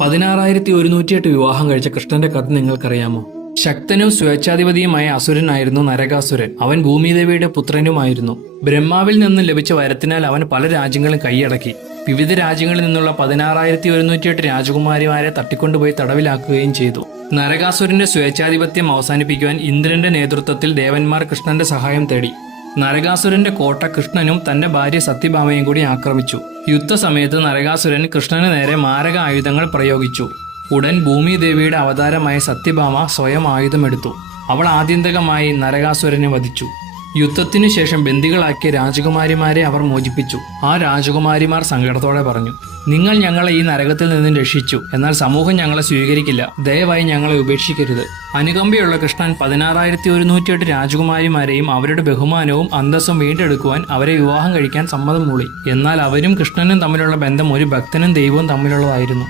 16,108 വിവാഹം കഴിച്ച കൃഷ്ണന്റെ കഥ നിങ്ങൾക്കറിയാമോ? ശക്തനും സ്വേച്ഛാധിപതിയുമായ അസുരനായിരുന്നു നരകാസുരൻ. അവൻ ഭൂമിദേവിയുടെ പുത്രനുമായിരുന്നു. ബ്രഹ്മാവിൽ നിന്നും ലഭിച്ച വരത്തിനാൽ അവൻ പല രാജ്യങ്ങളും കൈയടക്കി. വിവിധ രാജ്യങ്ങളിൽ നിന്നുള്ള 16,108 രാജകുമാരിമാരെ തട്ടിക്കൊണ്ടുപോയി തടവിലാക്കുകയും ചെയ്തു. നരകാസുരന്റെ സ്വേച്ഛാധിപത്യം അവസാനിപ്പിക്കുവാൻ ഇന്ദ്രന്റെ നേതൃത്വത്തിൽ ദേവന്മാർ കൃഷ്ണന്റെ സഹായം തേടി. നരകാസുരന്റെ കോട്ട കൃഷ്ണനും തന്റെ ഭാര്യ സത്യഭാമയും കൂടി ആക്രമിച്ചു. യുദ്ധസമയത്ത് നരകാസുരൻ കൃഷ്ണന് നേരെ മാരക ആയുധങ്ങൾ പ്രയോഗിച്ചു. ഉടൻ ഭൂമിദേവിയുടെ അവതാരമായ സത്യഭാമ സ്വയം ആയുധമെടുത്തു. അവൾ ആത്യന്തികമായി നരകാസുരനെ വധിച്ചു. യുദ്ധത്തിനു ശേഷം ബന്ദികളാക്കിയ രാജകുമാരിമാരെ അവർ മോചിപ്പിച്ചു. ആ രാജകുമാരിമാർ സങ്കടത്തോടെ പറഞ്ഞു, നിങ്ങൾ ഞങ്ങളെ ഈ നരകത്തിൽ നിന്നും രക്ഷിച്ചു, എന്നാൽ സമൂഹം ഞങ്ങളെ സ്വീകരിക്കില്ല. ദയവായി ഞങ്ങളെ ഉപേക്ഷിക്കരുത്. അനുകമ്പയുള്ള കൃഷ്ണൻ 16,108 രാജകുമാരിമാരെയും അവരുടെ ബഹുമാനവും അന്തസ്സും വീണ്ടെടുക്കുവാൻ അവരെ വിവാഹം കഴിക്കാൻ സമ്മതം മൂളി. എന്നാൽ അവരും കൃഷ്ണനും തമ്മിലുള്ള ബന്ധം ഒരു ഭക്തനും ദൈവവും തമ്മിലുള്ളതായിരുന്നു.